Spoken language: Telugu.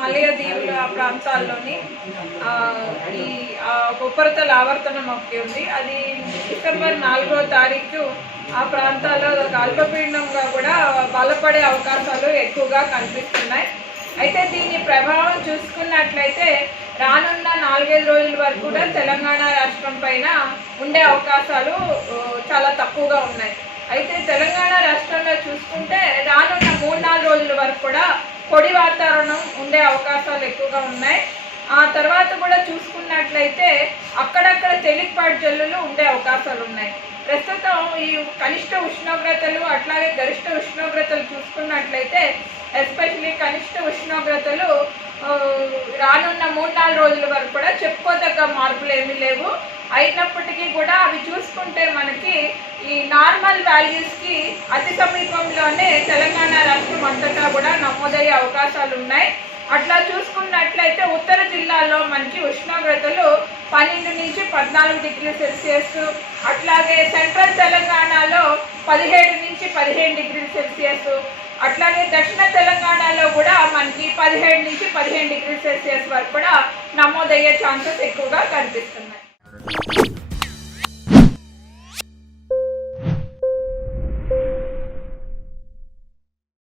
మలయ దీవుల ప్రాంతాల్లోని ఈ ఉపరితల ఆవర్తనం ఒకటి ఉంది. అది డిసెంబర్ నాలుగో తారీఖు ఆ ప్రాంతాల్లో ఒక అల్పపీడనంగా కూడా బలపడే అవకాశాలు ఎక్కువగా కనిపిస్తున్నాయి. అయితే దీని ప్రభావం చూసుకున్నట్లయితే రానున్న నాలుగైదు రోజుల వరకు కూడా తెలంగాణ రాష్ట్రం పైన ఉండే అవకాశాలు చాలా తక్కువగా ఉన్నాయి. అయితే తెలంగాణ రాష్ట్రంలో చూసుకుంటే రానున్న మూడు నాలుగు రోజుల వరకు కూడా పొడి వాతావరణం అవకాశాలు ఎక్కువగా ఉన్నాయి. ఆ తర్వాత కూడా చూసుకున్నట్లయితే అక్కడక్కడ తేలికపాటి జల్లులు ఉండే అవకాశాలు ఉన్నాయి. ప్రస్తుతం ఈ కనిష్ట ఉష్ణోగ్రతలు అట్లాగే గరిష్ట ఉష్ణోగ్రతలు చూసుకున్నట్లయితే ఎస్పెషలీ కనిష్ట ఉష్ణోగ్రతలు రానున్న మూడు నాలుగు రోజుల వరకు కూడా చెప్పుకోదగ్గ మార్పులు ఏమీ లేవు. అయినప్పటికీ కూడా అవి చూసుకుంటే మనకి ఈ నార్మల్ వాల్యూస్కి అతి సమీపంలోనే తెలంగాణ రాష్ట్రం అంతటా కూడా నమోదయ్యే అవకాశాలు ఉన్నాయి. అట్లా చూసుకున్నట్లయితే ఉత్తర జిల్లాలో మనకి ఉష్ణోగ్రతలు పన్నెండు నుంచి పద్నాలుగు డిగ్రీల సెల్సియస్ అట్లాగే సెంట్రల్ తెలంగాణలో పదిహేడు నుంచి పదిహేను డిగ్రీల సెల్సియస్ అట్లాగే దక్షిణ తెలంగాణలో కూడా మనకి పదిహేడు నుంచి పదిహేను డిగ్రీ సెల్సియస్ వరకు కూడా నమోదయ్యే ఛాన్సెస్ ఎక్కువగా కనిపిస్తున్నాయి.